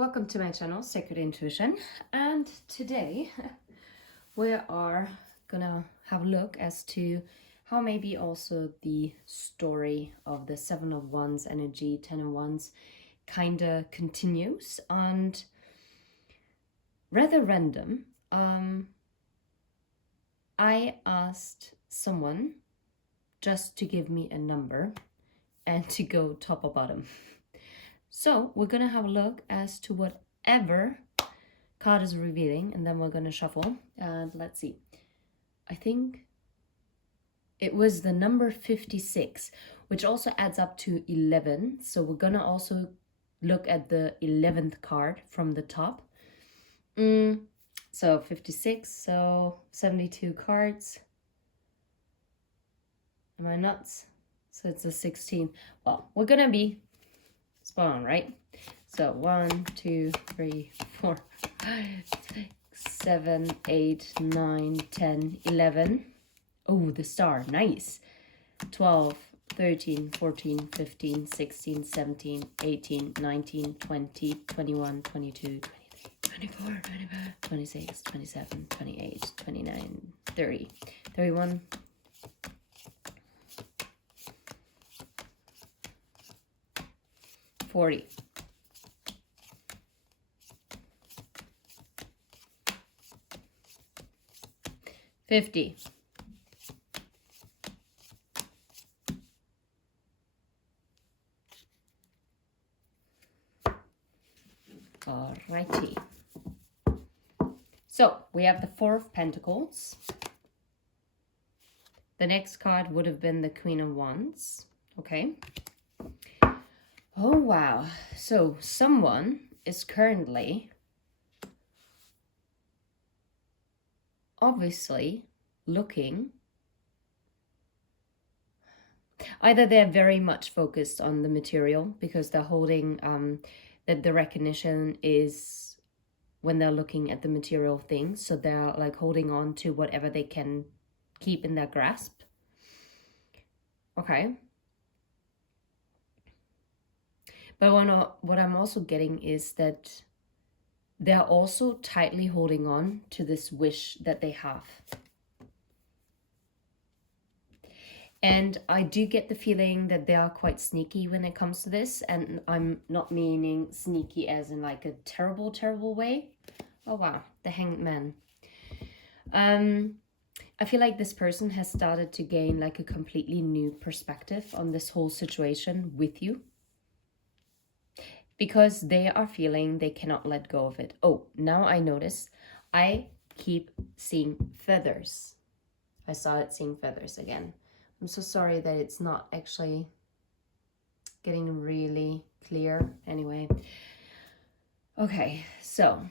Welcome to my channel, Sacred Intuition, and today we are gonna have a look as to how maybe also the story of the Seven of Wands energy, Ten of Wands kinda continues. And rather random, I asked someone just to give me a number and to go top or bottom. So we're gonna have a look as to whatever card is revealing, and then we're gonna shuffle. And let's see. I think it was the number 56, which also adds up to 11. So we're gonna also look at the 11th card from the top. So 56, so 72 cards. Am I nuts? So it's a 16. Well, we're gonna be spot on, right? So 1, 2, 3, 4, 5, 6, 7, 8, 9, 10, 11. Oh, the star, nice. 12, 13, 14, 15, 16, 17, 18, 19, 20, 21, 22, 23, 24, 25, 26, 27, 28, 29, 30, 31, 40, 50, 'Alrighty. So we have the Four of Pentacles. The next card would have been the Queen of Wands. Okay. Oh, wow. So someone is currently obviously looking. Either they're very much focused on the material because they're holding that the recognition is when they're looking at the material things. So they're like holding on to whatever they can keep in their grasp. Okay. But what I'm also getting is that they're also tightly holding on to this wish that they have. And I do get the feeling that they are quite sneaky when it comes to this. And I'm not meaning sneaky as in like a terrible, terrible way. Oh, wow. The Hanged Man. I feel like this person has started to gain like a completely new perspective on this whole situation with you. Because they are feeling they cannot let go of it. Oh, now I notice I keep seeing feathers. I saw it seeing feathers again. I'm so sorry that it's not actually getting really clear. Anyway. Okay, so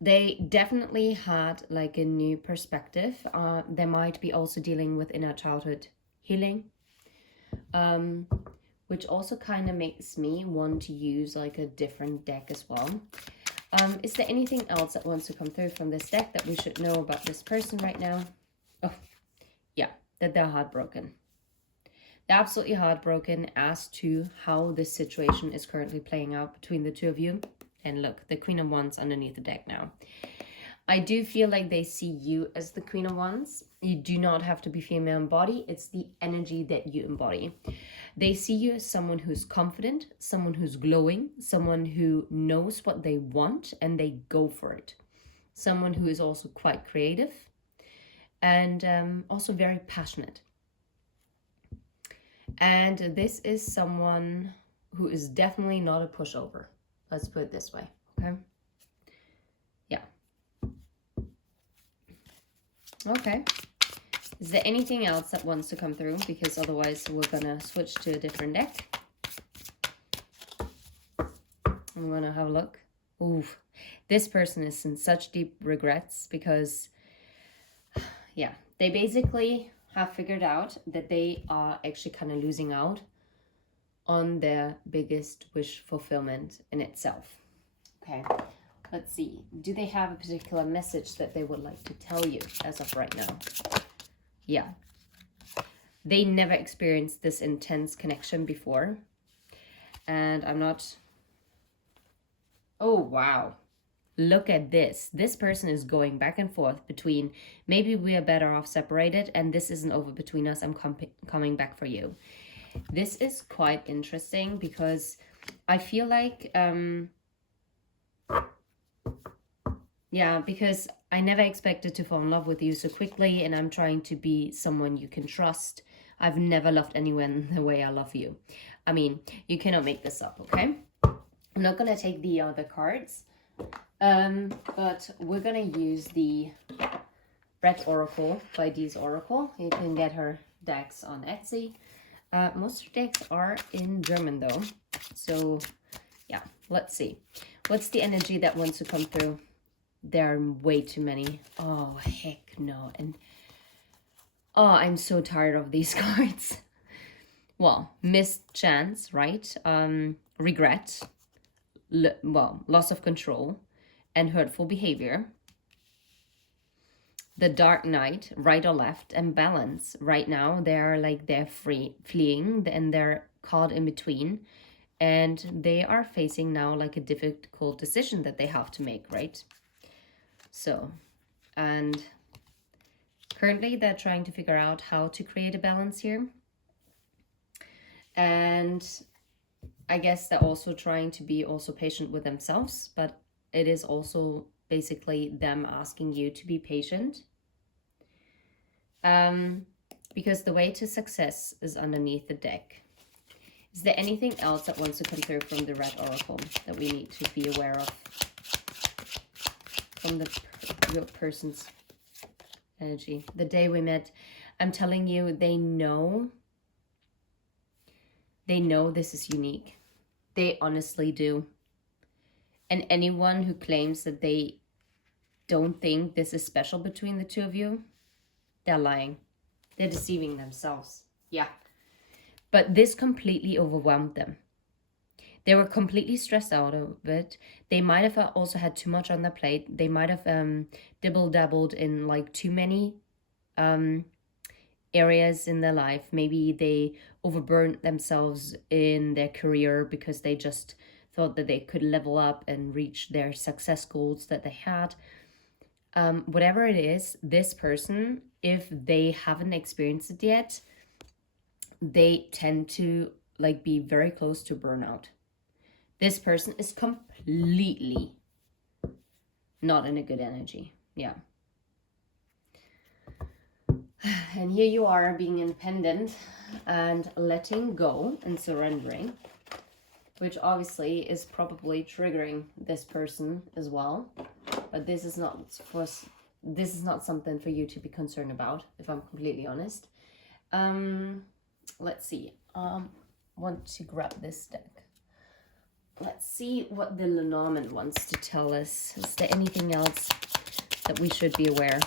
they definitely had like a new perspective. They might be also dealing with inner childhood healing. Which also kind of makes me want to use like a different deck as well. Is there anything else that wants to come through from this deck that we should know about this person right now? Oh, yeah, that they're heartbroken. They're absolutely heartbroken as to how this situation is currently playing out between the two of you. And look, the Queen of Wands underneath the deck now. I do feel like they see you as the Queen of Wands. You do not have to be female in body. It's the energy that you embody. They see you as someone who's confident, someone who's glowing, someone who knows what they want and they go for it. Someone who is also quite creative and also very passionate. And this is someone who is definitely not a pushover. Let's put it this way, okay? Yeah. Okay. Is there anything else that wants to come through? Because otherwise we're going to switch to a different deck. I'm going to have a look. Ooh, this person is in such deep regrets because, yeah, they basically have figured out that they are actually kind of losing out on their biggest wish fulfillment in itself. Okay, let's see. Do they have a particular message that they would like to tell you as of right now? Yeah. They never experienced this intense connection before. And I'm not Oh, wow. Look at this. This person is going back and forth between maybe we are better off separated and this isn't over between us. I'm coming back for you. This is quite interesting because I feel like, yeah, because I never expected to fall in love with you so quickly, and I'm trying to be someone you can trust. I've never loved anyone the way I love you. I mean, you cannot make this up, okay? I'm not gonna take the other cards, but we're gonna use the Red Oracle by Dee's Oracle. You can get her decks on Etsy. Most of her decks are in German though, so yeah, let's see. What's the energy that wants to come through? There are way too many. Oh, heck no. And oh, I'm so tired of these cards. Well, missed chance, right? Regret, loss of control, and hurtful behavior. The Dark Knight, right or left, and balance. Right now, they're fleeing, and they're caught in between. And they are facing now like a difficult decision that they have to make, right? So, and currently they're trying to figure out how to create a balance here. And I guess they're also trying to be also patient with themselves, but it is also basically them asking you to be patient. Because the way to success is underneath the deck. Is there anything else that wants to come through from the Red Oracle that we need to be aware of? From your person's energy. The day we met, I'm telling you, they know this is unique. They honestly do. And anyone who claims that they don't think this is special between the two of you, they're lying. They're deceiving themselves. Yeah. But this completely overwhelmed them. They were completely stressed out of it. They might have also had too much on their plate. They might have dibble-dabbled in like too many areas in their life. Maybe they overburnt themselves in their career because they just thought that they could level up and reach their success goals that they had. Whatever it is, this person, if they haven't experienced it yet, they tend to like be very close to burnout. This person is completely not in a good energy. Yeah. And here you are being independent and letting go and surrendering, which obviously is probably triggering this person as well. But this is not something for you to be concerned about, if I'm completely honest. Let's see. Want to grab this deck. Let's see what the Lenormand wants to tell us. Is there anything else that we should be aware?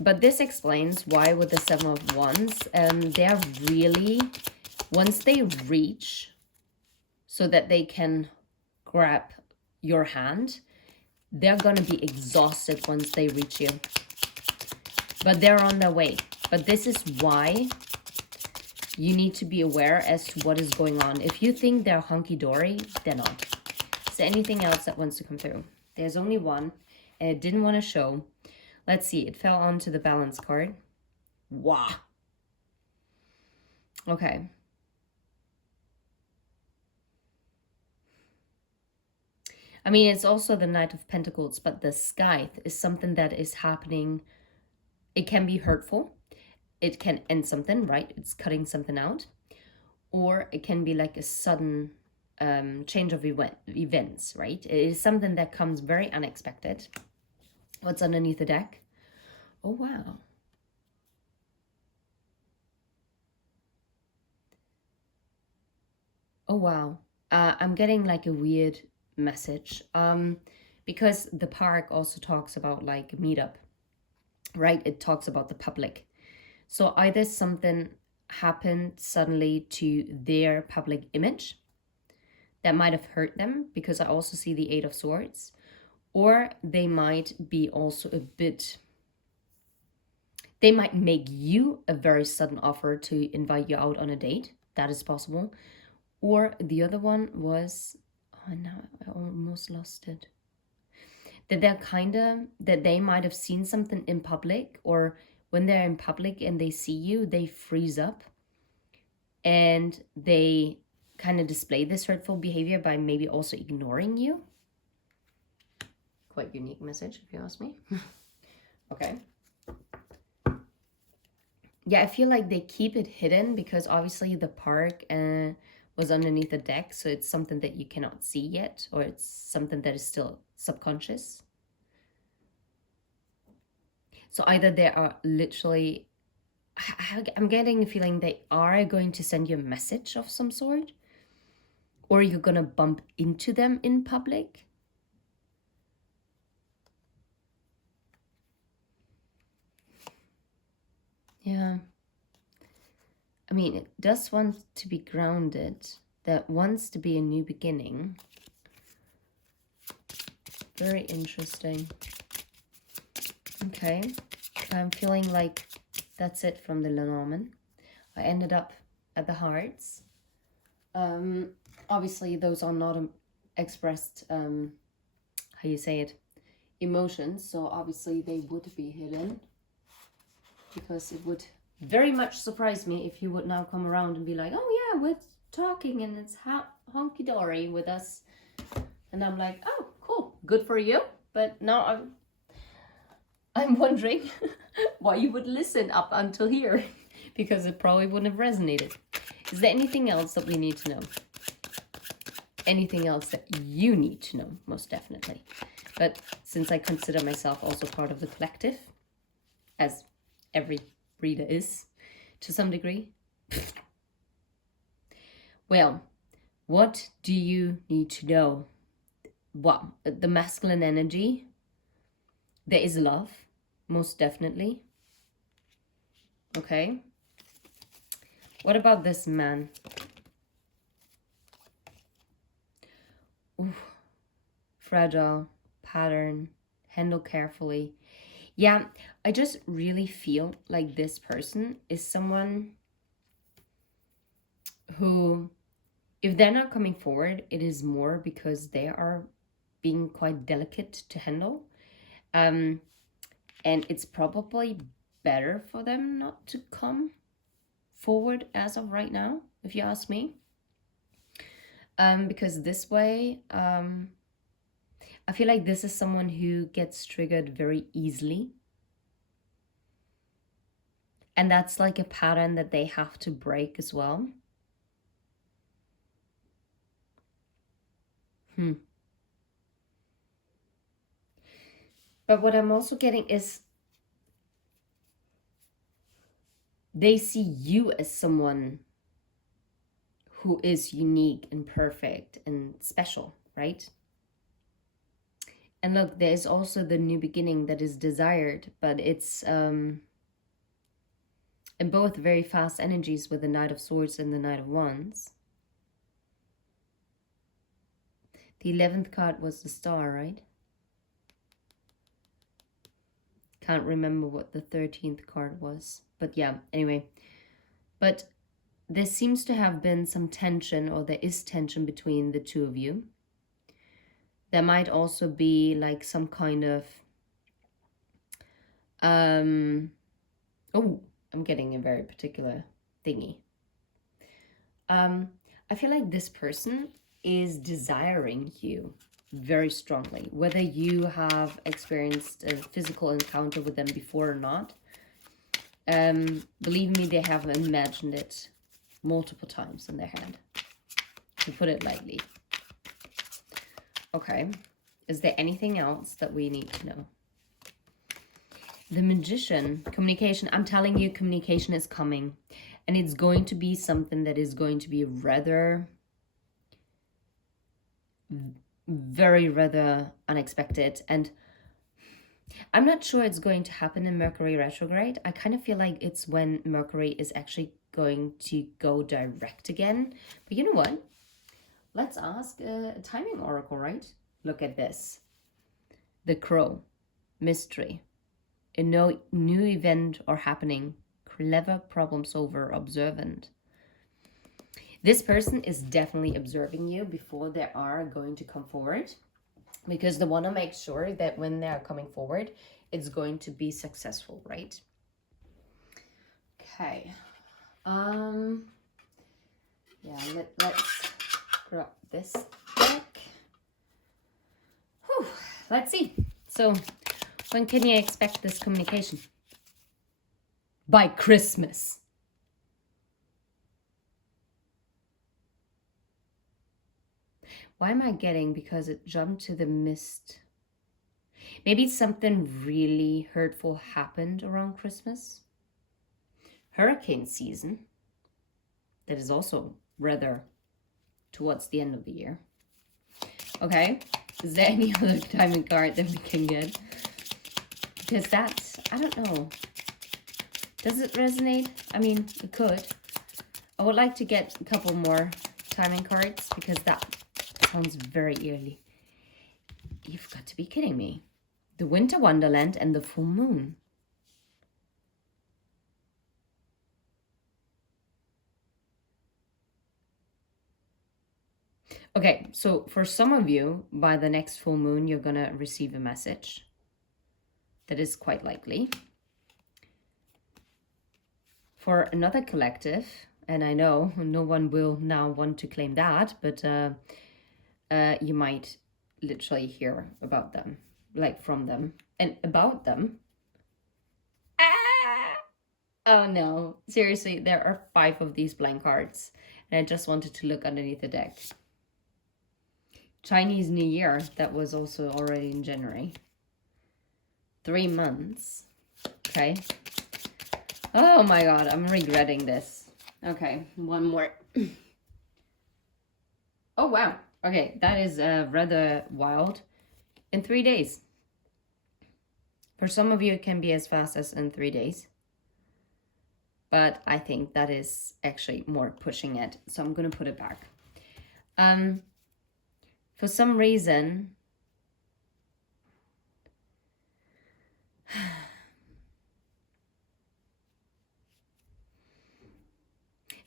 But this explains why with the Seven of Wands, they're really, once they reach so that they can grab your hand, they're going to be exhausted once they reach you. But they're on their way. But this is why you need to be aware as to what is going on. If you think they're hunky-dory, they're not. Is there anything else that wants to come through? There's only one, and it didn't want to show. Let's see, it fell onto the balance card. Wow. Okay. I mean, it's also the Knight of Pentacles, but the Scythe is something that is happening. It can be hurtful. It can end something, right? It's cutting something out. Or it can be like a sudden change of events, right? It is something that comes very unexpected. What's underneath the deck? Oh, wow. Oh, wow. I'm getting like a weird message. Because the park also talks about like meetup, right? It talks about the public. So either something happened suddenly to their public image that might have hurt them, because I also see the Eight of Swords, or they might be also a bit, they might make you a very sudden offer to invite you out on a date. That is possible. Or the other one was, oh, now I almost lost it. That that they might have seen something in public, or when they're in public and they see you, they freeze up and they kind of display this hurtful behavior by maybe also ignoring you. Quite unique message, if you ask me. Okay. Yeah, I feel like they keep it hidden because obviously the park was underneath the deck, so it's something that you cannot see yet, or it's something that is still subconscious. So either they are literally, I'm getting a feeling they are going to send you a message of some sort, or you're gonna bump into them in public. Yeah. I mean, it does want to be grounded, that wants to be a new beginning. Very interesting. Okay, I'm feeling like that's it from the Lenormand. I ended up at the hearts. Obviously, those are not expressed, how you say it, emotions. So obviously they would be hidden, because it would very much surprise me if you would now come around and be like, oh yeah, we're talking and it's honky-dory with us. And I'm like, oh, cool, good for you. But now I'm wondering why you would listen up until here, because it probably wouldn't have resonated. Is there anything else that we need to know? Anything else that you need to know? Most definitely. But since I consider myself also part of the collective, as every reader is, to some degree, well, what do you need to know? Well, the masculine energy, there is love, most definitely. Okay. What about this man? Ooh, fragile, pattern, handle carefully. Yeah, I just really feel like this person is someone who, if they're not coming forward, it is more because they are being quite delicate to handle. And it's probably better for them not to come forward as of right now, if you ask me. Because this way, I feel like this is someone who gets triggered very easily. And that's like a pattern that they have to break as well. But what I'm also getting is they see you as someone who is unique and perfect and special, right? And look, there's also the new beginning that is desired, but it's in both very fast energies with the Knight of Swords and the Knight of Wands. The 11th card was the Star, right? Can't remember what the 13th card was. But yeah, anyway. But there seems to have been some tension, or there is tension between the two of you. There might also be like some kind of... oh, I'm getting a very particular thingy. I feel like this person is desiring you very strongly, whether you have experienced a physical encounter with them before or not. Believe me, they have imagined it multiple times in their head, to put it lightly. Okay, is there anything else that we need to know? The Magician, communication. I'm telling you, communication is coming, and it's going to be something that is going to be rather unexpected. And I'm not sure it's going to happen in Mercury retrograde. I kind of feel like it's when Mercury is actually going to go direct again. But you know what? Let's ask a timing oracle, right? Look at this. The Crow, mystery. A new event or happening. Clever problem solver, observant. This person is definitely observing you before they are going to come forward, because they want to make sure that when they are coming forward, it's going to be successful, right? Okay. Yeah, let's grab this deck. Whew, let's see. So, when can you expect this communication? By Christmas. Why am I getting? Because it jumped to the mist. Maybe something really hurtful happened around Christmas. Hurricane season. That is also rather towards the end of the year. Okay. Is there any other timing card that we can get? Because that's, I don't know. Does it resonate? I mean, it could. I would like to get a couple more timing cards because that sounds very eerily. You've got to be kidding me. The Winter Wonderland and the full moon. Okay, so for some of you, by the next full moon, you're gonna receive a message. That is quite likely. For another collective, and I know no one will now want to claim that, but you might literally hear about them, like from them, and about them. Ah! Oh no, seriously, there are 5 of these blank cards, and I just wanted to look underneath the deck. Chinese New Year, that was also already in January. 3 months. Okay. Oh my god, I'm regretting this. Okay, one more. Oh wow. Okay, that is rather wild. In 3 days. For some of you, it can be as fast as in 3 days. But I think that is actually more pushing it. So I'm going to put it back. For some reason,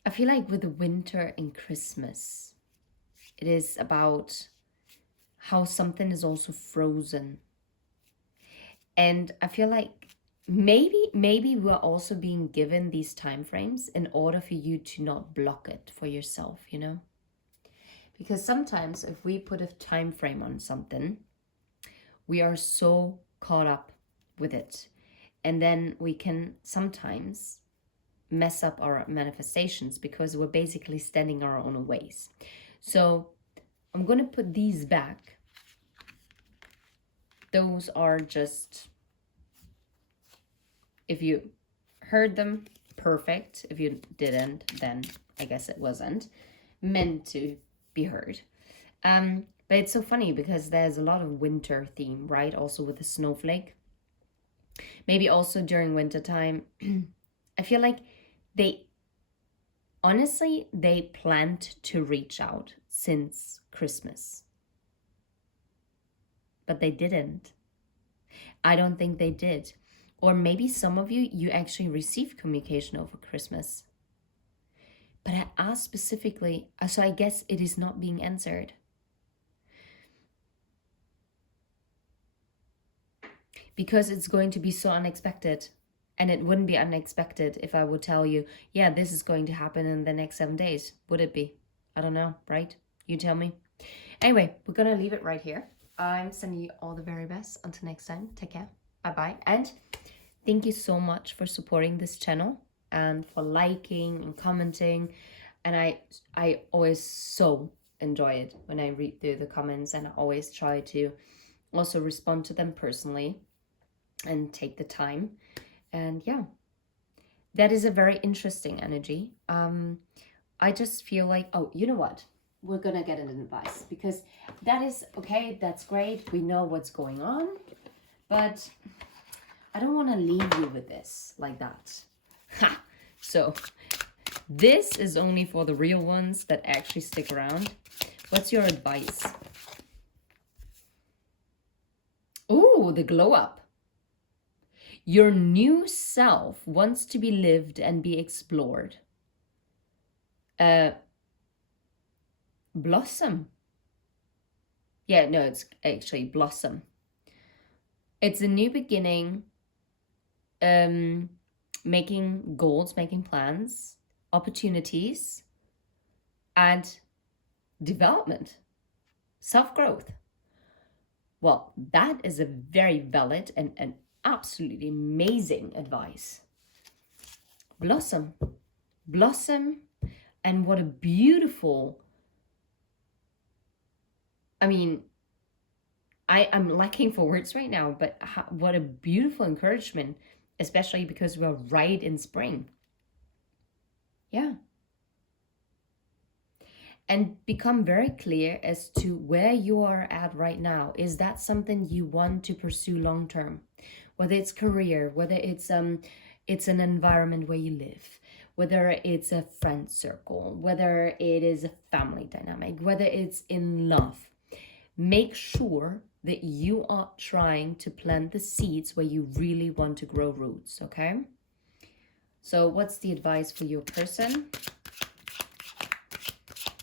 I feel like with the winter and Christmas, it is about how something is also frozen. And I feel like maybe we're also being given these time frames in order for you to not block it for yourself, you know? Because sometimes if we put a time frame on something, we are so caught up with it. And then we can sometimes mess up our manifestations because we're basically standing our own ways. So I'm going to put these back. Those are just, if you heard them, perfect. If you didn't, then I guess it wasn't meant to be heard. But it's so funny because there's a lot of winter theme, right? Also with the snowflake. Maybe also during winter time. I feel like they planned to reach out since Christmas. But they didn't. I don't think they did. Or maybe some of you actually received communication over Christmas. But I asked specifically, so I guess it is not being answered. Because it's going to be so unexpected. And it wouldn't be unexpected if I would tell you, yeah, this is going to happen in the next 7 days. Would it be? I don't know, right? You tell me. Anyway, we're going to leave it right here. I'm sending you all the very best. Until next time, take care. Bye-bye. And thank you so much for supporting this channel and for liking and commenting. And I always so enjoy it when I read through the comments, and I always try to also respond to them personally and take the time. And yeah, that is a very interesting energy. I just feel like, oh, you know what? We're going to get an advice because that is, okay, that's great. We know what's going on, but I don't want to leave you with this like that. Ha! So this is only for the real ones that actually stick around. What's your advice? Ooh, the glow up. Your new self wants to be lived and be explored. blossom. Yeah, no, it's actually blossom. It's a new beginning, making goals, making plans, opportunities, and development, self-growth. Well, that is a very valid and absolutely amazing advice. Blossom. Blossom. And what a beautiful, I mean, I'm lacking for words right now, but what a beautiful encouragement, especially because we're right in spring. Yeah. And become very clear as to where you are at right now. Is that something you want to pursue long term? Whether it's career, whether it's an environment where you live, whether it's a friend circle, whether it is a family dynamic, whether it's in love. Make sure that you are trying to plant the seeds where you really want to grow roots, okay? So what's the advice for your person?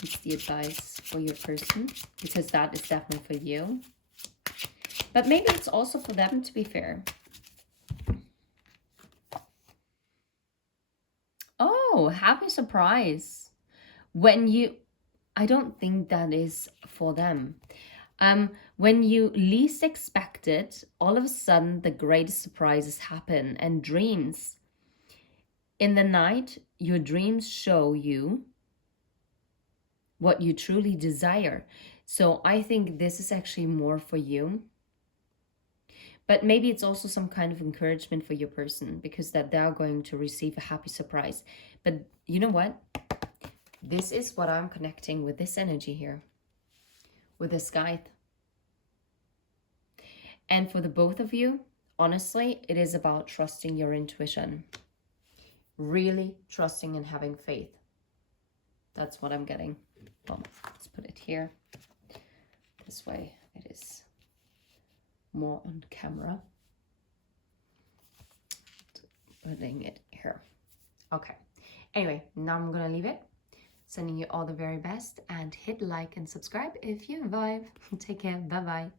What's the advice for your person? Because that is definitely for you. But maybe it's also for them, to be fair. Oh, happy surprise. When you... I don't think that is for them. When you least expect it, all of a sudden the greatest surprises happen, and dreams. In the night, your dreams show you what you truly desire. So I think this is actually more for you. But maybe it's also some kind of encouragement for your person, because that they're going to receive a happy surprise. But you know what? This is what I'm connecting with, this energy here, with this guide. And for the both of you, honestly, it is about trusting your intuition. Really trusting and having faith. That's what I'm getting. Well, let's put it here. This way it is more on camera. Putting it here. Okay. Anyway, now I'm gonna leave it. Sending you all the very best, and hit like and subscribe if you vibe. Take care. Bye bye.